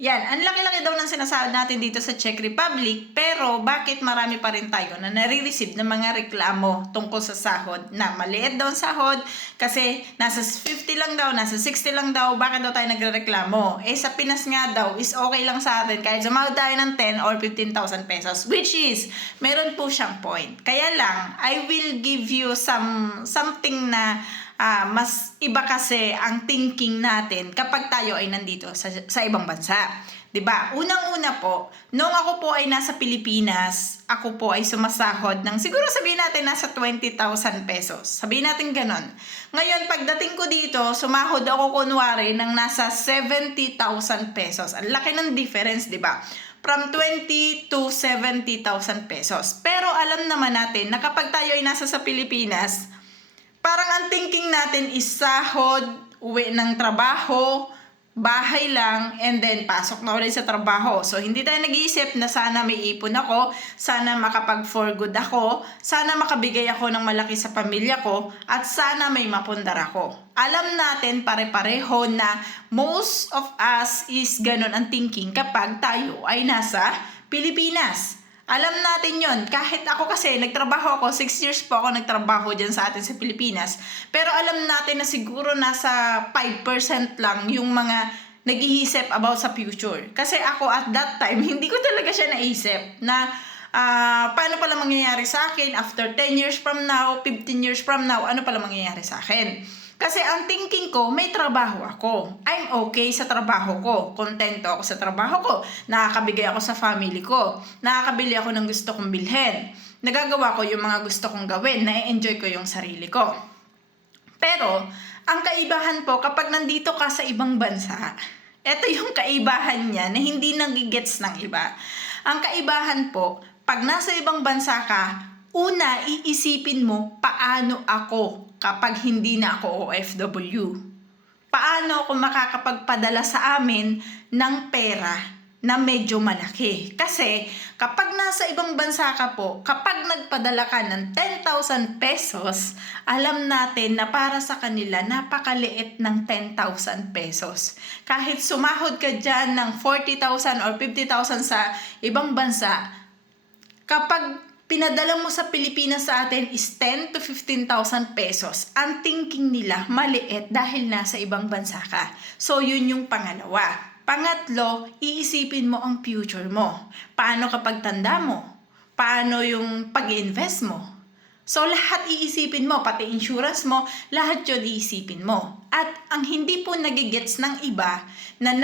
Yan, ang laki-laki daw ng sinasahod natin dito sa Czech Republic, pero bakit marami pa rin tayo na nare-receive ng mga reklamo tungkol sa sahod na maliit daw ang sahod kasi nasa 50 lang daw, nasa 60 lang daw, bakit daw tayo nagrereklamo? Eh sa Pinas nga daw is okay lang sa atin kahit sumahod tayo ng 10 or 15,000 pesos, which is, meron po siyang point. Kaya lang, I will give you something na mas iba kasi ang thinking natin kapag tayo ay nandito sa ibang bansa. 'Di ba? Unang-una po, nung ako po ay nasa Pilipinas, ako po ay sumasahod ng siguro sabihin natin nasa 20,000 pesos. Sabihin natin ganon. Ngayon, pagdating ko dito, sumahod ako kunwari ng nasa 70,000 pesos. Ang laki ng difference, 'di ba? From 20 to 70,000 pesos. Pero alam naman natin na kapag tayo ay nasa sa Pilipinas, parang ang thinking natin is sahod, uwi ng trabaho, bahay lang, and then pasok na ulit sa trabaho. So, hindi tayo nag-iisip na sana may ipon ako, sana makapag-for good ako, sana makabigay ako ng malaki sa pamilya ko, at sana may mapundar ako. Alam natin pare-pareho na most of us is ganun ang thinking kapag tayo ay nasa Pilipinas. Alam natin yon. Kahit ako kasi, nagtrabaho ako, 6 years po ako nagtrabaho dyan sa atin sa Pilipinas. Pero alam natin na siguro nasa 5% lang yung mga nag-iisip about sa future. Kasi ako at that time, hindi ko talaga siya naisip na paano pala mangyayari sa akin after 10 years from now, 15 years from now, ano pala mangyayari sa akin. Kasi ang thinking ko, may trabaho ako. I'm okay sa trabaho ko. Kontento ako sa trabaho ko. Nakakabigay ako sa family ko. Nakakabili ako ng gusto kong bilhin. Nagagawa ko yung mga gusto kong gawin. Na-enjoy ko yung sarili ko. Pero, ang kaibahan po, kapag nandito ka sa ibang bansa, ito yung kaibahan niya na hindi nagigets ng iba. Ang kaibahan po, pag nasa ibang bansa ka, una, iisipin mo, paano ako kapag hindi na ako OFW? Paano ako makakapagpadala sa amin ng pera na medyo malaki? Kasi kapag nasa ibang bansa ka po, kapag nagpadala ka ng 10,000 pesos, alam natin na para sa kanila napakaliit ng 10,000 pesos. Kahit sumahod ka dyan ng 40,000 or 50,000 sa ibang bansa, kapag pinadala mo sa Pilipinas sa atin is 10 to 15,000 pesos. Ang thinking nila maliit dahil nasa ibang bansa ka. So, yun yung pangalawa. Pangatlo, iisipin mo ang future mo. Paano kapag tanda mo? Paano yung pag-invest mo? So, lahat iisipin mo, pati insurance mo, lahat yun iisipin mo. At ang hindi po nagigets ng iba na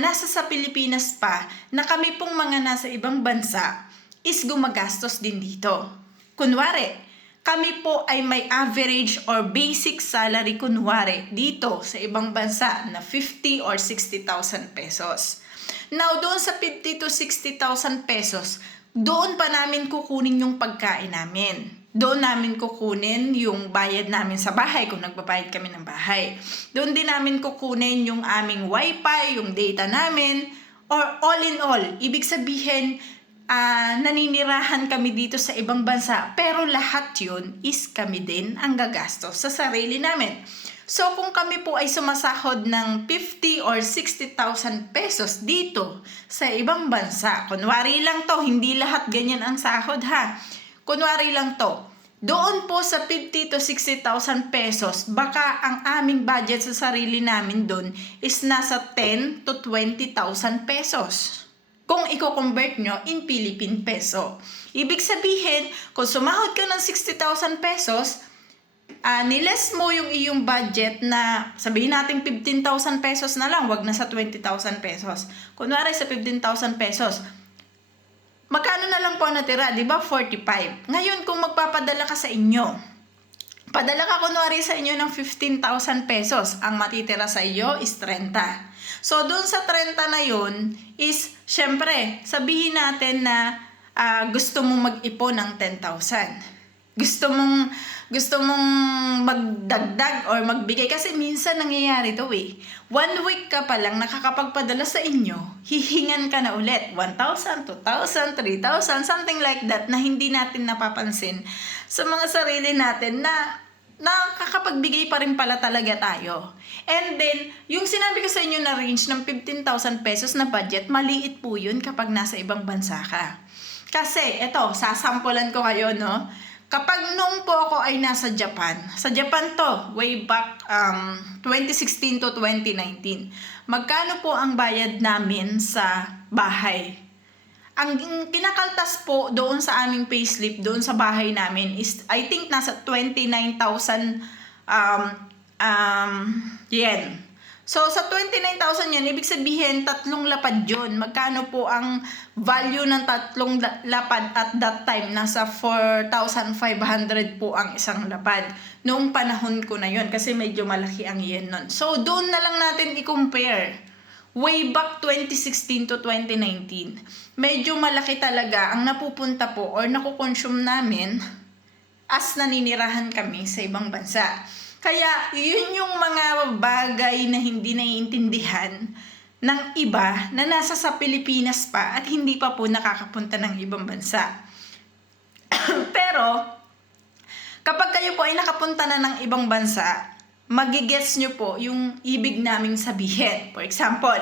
nasa sa Pilipinas pa, na kami pong mga nasa ibang bansa, is gumagastos din dito. Kunwari, kami po ay may average or basic salary kunwari dito sa ibang bansa na 50 or 60,000 pesos. Now, doon sa 50 to 60,000 pesos, doon pa namin kukunin yung pagkain namin. Doon namin kukunin yung bayad namin sa bahay kung nagbabayad kami ng bahay. Doon din namin kukunin yung aming wifi, yung data namin, or all in all, ibig sabihin, naninirahan kami dito sa ibang bansa, pero lahat yun is kami din ang gagastos sa sarili namin. So kung kami po ay sumasahod ng 50 or 60,000 pesos dito sa ibang bansa, kunwari lang to, hindi lahat ganyan ang sahod ha, kunwari lang to, doon po sa 50 to 60,000 pesos, baka ang aming budget sa sarili namin doon is nasa 10 to 20,000 pesos. Kung i-convert nyo in Philippine peso. Ibig sabihin, kung sumahod ka ng 60,000 pesos, niles mo yung iyong budget na sabihin natin 15,000 pesos na lang, wag na sa 20,000 pesos. Kunwari sa 15,000 pesos, magkano na lang po natira? Diba 45? Ngayon, kung magpapadala ka sa inyo, padala ka kunwari sa inyo ng 15,000 pesos, ang matitira sa iyo is 30. So, doon sa 30 na yun is, syempre, sabihin natin na gusto mong mag-ipon ng 10,000. Gusto mong magdagdag or magbigay. Kasi minsan nangyayari to eh. 1 week ka pa lang nakakapagpadala sa inyo, hihingan ka na ulit. 1,000, 2,000, 3,000, something like that na hindi natin napapansin sa mga sarili natin na nakakapagbigay pa rin pala talaga tayo. And then, yung sinabi ko sa inyo na range ng 15,000 pesos na budget, maliit po yun kapag nasa ibang bansa ka. Kasi, eto, sasampulan ko kayo, no? Kapag nung po ako ay nasa Japan, sa Japan to, way back 2016 to 2019, magkano po ang bayad namin sa bahay? Ang kinakaltas po doon sa aming payslip, doon sa bahay namin, is I think nasa 29,000 yen. So, sa 29,000 yan, ibig sabihin, 3 lapad yun. Magkano po ang value ng 3 lapad at that time? Nasa 4,500 po ang isang lapad. Noong panahon ko na yun, kasi medyo malaki ang yen nun. So, doon na lang natin i-compare. Way back 2016 to 2019, medyo malaki talaga ang napupunta po or nakukonsume namin as naninirahan kami sa ibang bansa. Kaya, yun yung mga bagay na hindi naiintindihan ng iba na nasa sa Pilipinas pa at hindi pa po nakakapunta ng ibang bansa. Pero, kapag kayo po ay nakapunta na ng ibang bansa, magigets nyo po yung ibig naming sabihin. For example,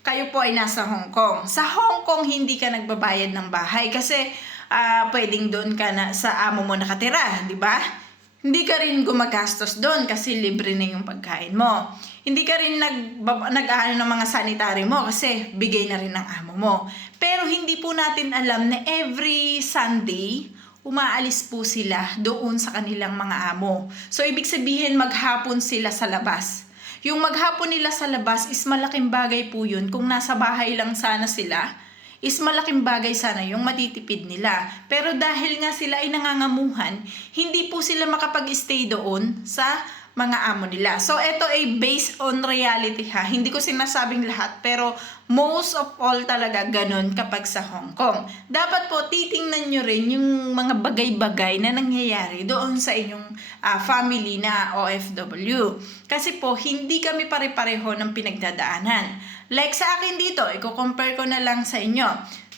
kayo po ay nasa Hong Kong. Sa Hong Kong, hindi ka nagbabayad ng bahay kasi pwedeng doon ka na sa amo mo nakatira, di ba? Hindi ka rin gumagastos doon kasi libre na yung pagkain mo. Hindi ka rin nag-aano ng mga sanitary mo kasi bigay na rin ng amo mo. Pero hindi po natin alam na every Sunday, umaalis po sila doon sa kanilang mga amo. So, ibig sabihin maghapon sila sa labas. Yung maghapon nila sa labas is malaking bagay po yun. Kung nasa bahay lang sana sila, is malaking bagay sana yung matitipid nila. Pero dahil nga sila ay nangangamuhan, hindi po sila makapag-stay doon sa mga amo nila. So, ito ay based on reality ha. Hindi ko sinasabing lahat, pero most of all talaga ganun kapag sa Hong Kong. Dapat po titingnan nyo rin yung mga bagay-bagay na nangyayari doon sa inyong family na OFW. Kasi po, hindi kami pare-pareho ng pinagdadaanan. Like sa akin dito, i-compare ko na lang sa inyo.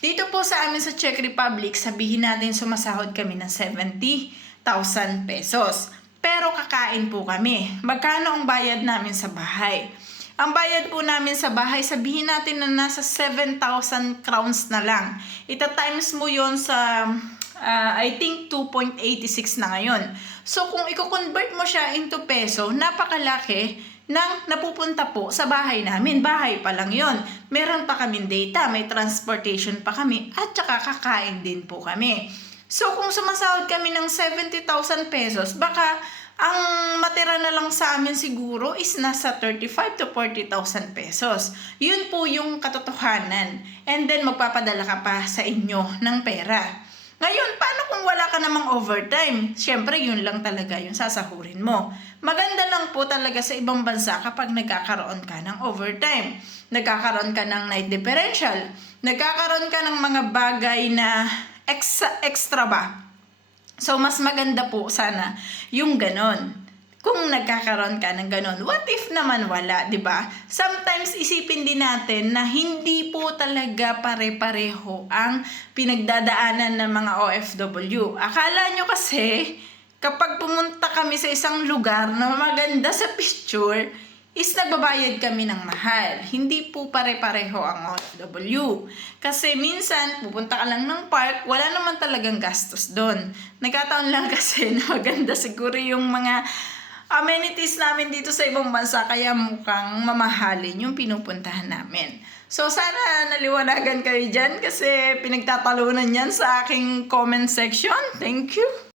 Dito po sa amin sa Czech Republic, sabihin natin sumasahod kami ng 70,000 pesos. Pero kakain po kami. Magkano ang bayad namin sa bahay? Ang bayad po namin sa bahay, sabihin natin na nasa 7,000 crowns na lang. Ita times mo yon sa, I think 2.86 na ngayon. So kung i-convert mo siya into peso, napakalaki nang napupunta po sa bahay namin. Bahay pa lang yon. Meron pa kaming data, may transportation pa kami, at saka kakain din po kami. So, kung sumasahod kami ng 70,000 pesos, baka ang matira na lang sa amin siguro is nasa 35 to 40,000 pesos. Yun po yung katotohanan. And then, magpapadala ka pa sa inyo ng pera. Ngayon, paano kung wala ka namang overtime? Siyempre, yun lang talaga yung sasahurin mo. Maganda lang po talaga sa ibang bansa kapag nagkakaroon ka ng overtime. Nagkakaroon ka ng night differential. Nagkakaroon ka ng mga bagay na extra ba? So, mas maganda po sana yung ganon. Kung nagkakaroon ka ng ganon, what if naman wala, di ba? Sometimes isipin din natin na hindi po talaga pare-pareho ang pinagdadaanan ng mga OFW. Akala nyo kasi, kapag pumunta kami sa isang lugar na maganda sa picture, is nagbabayad kami ng mahal. Hindi po pare-pareho ang OFW. Kasi minsan, pupunta ka lang ng park, wala naman talagang gastos doon. Nagkataon lang kasi na maganda siguro yung mga amenities namin dito sa ibang bansa, kaya mukhang mamahalin yung pinupuntahan namin. So, sana naliwanagan kayo dyan kasi pinagtatalunan yan sa aking comment section. Thank you!